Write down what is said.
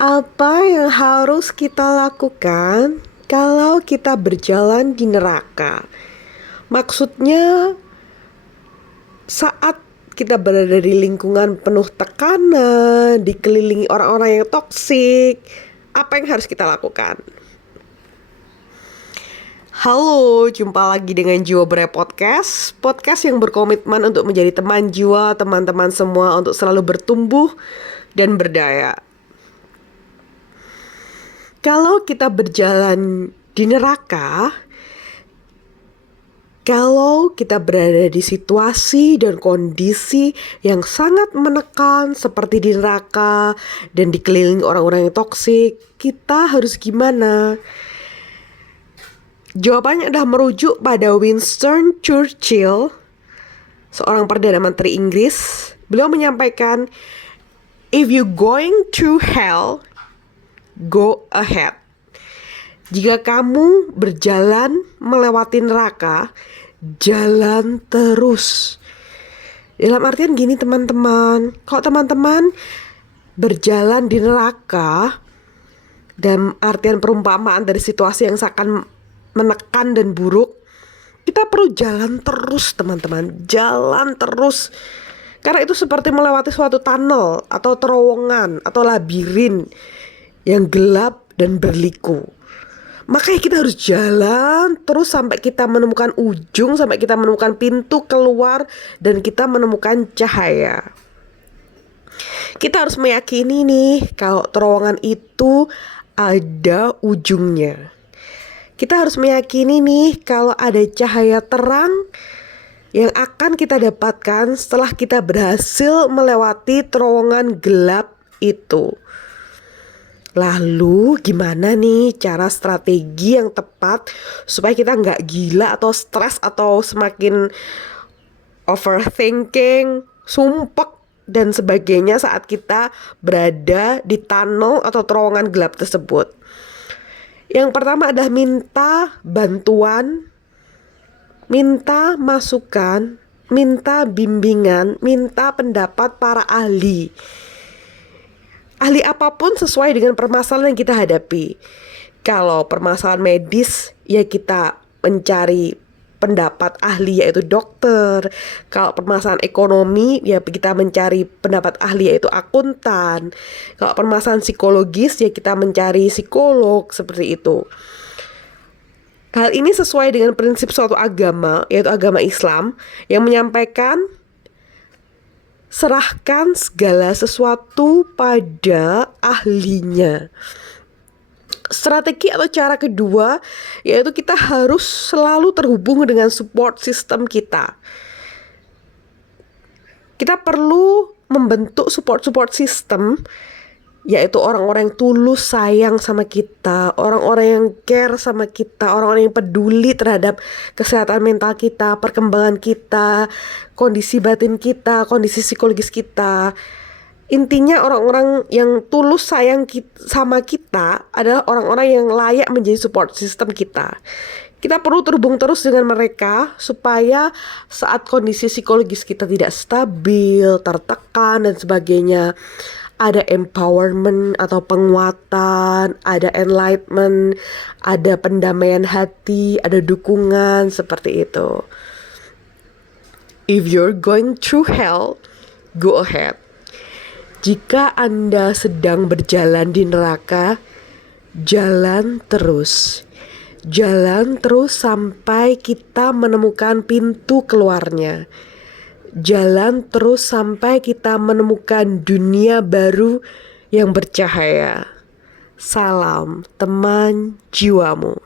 Apa yang harus kita lakukan kalau kita berjalan di neraka? Maksudnya, saat kita berada di lingkungan penuh tekanan, dikelilingi orang-orang yang toksik, apa yang harus kita lakukan? Halo, jumpa lagi dengan Jiwa Berea Podcast. Podcast yang berkomitmen untuk menjadi teman jiwa teman-teman semua untuk selalu bertumbuh dan berdaya. Kalau kita berjalan di neraka, kalau kita berada di situasi dan kondisi yang sangat menekan seperti di neraka dan dikelilingi orang-orang yang toksik, kita harus gimana? Jawabannya adalah merujuk pada Winston Churchill, seorang Perdana Menteri Inggris. Beliau menyampaikan, "If you going to hell, go ahead." Jika kamu berjalan melewati neraka, jalan terus. Dalam artian gini teman-teman, kalau teman-teman berjalan di neraka, dalam artian perumpamaan dari situasi yang seakan menekan dan buruk, kita perlu jalan terus teman-teman, jalan terus. Karena itu seperti melewati suatu tunnel atau terowongan atau labirin yang gelap dan berliku. Makanya kita harus jalan terus sampai kita menemukan ujung, sampai kita menemukan pintu keluar dan kita menemukan cahaya. Kita harus meyakini nih kalau terowongan itu ada ujungnya. Kita harus meyakini nih kalau ada cahaya terang yang akan kita dapatkan setelah kita berhasil melewati terowongan gelap itu. Lalu gimana nih cara strategi yang tepat supaya kita nggak gila atau stres atau semakin overthinking, sumpek dan sebagainya saat kita berada di tunnel atau terowongan gelap tersebut. Yang pertama adalah minta bantuan, minta masukan, minta bimbingan, minta pendapat para ahli. Ahli apapun sesuai dengan permasalahan yang kita hadapi. Kalau permasalahan medis, ya kita mencari pendapat ahli yaitu dokter. Kalau permasalahan ekonomi, ya kita mencari pendapat ahli yaitu akuntan. Kalau permasalahan psikologis, ya kita mencari psikolog, seperti itu. Hal ini sesuai dengan prinsip suatu agama, yaitu agama Islam, yang menyampaikan serahkan segala sesuatu pada ahlinya. Strategi atau cara kedua yaitu kita harus selalu terhubung dengan support system kita. Kita perlu membentuk support system, yaitu orang-orang yang tulus sayang sama kita, orang-orang yang care sama kita, orang-orang yang peduli terhadap kesehatan mental kita, perkembangan kita, kondisi batin kita, kondisi psikologis kita. Intinya orang-orang yang tulus sayang sama kita adalah orang-orang yang layak menjadi support system kita. Kita perlu terhubung terus dengan mereka supaya saat kondisi psikologis kita tidak stabil, tertekan dan sebagainya, ada empowerment atau penguatan, ada enlightenment, ada pendamaian hati, ada dukungan, seperti itu. If you're going through hell, go ahead. Jika Anda sedang berjalan di neraka, jalan terus. Jalan terus sampai kita menemukan pintu keluarnya. Jalan terus sampai kita menemukan dunia baru yang bercahaya. Salam teman jiwamu.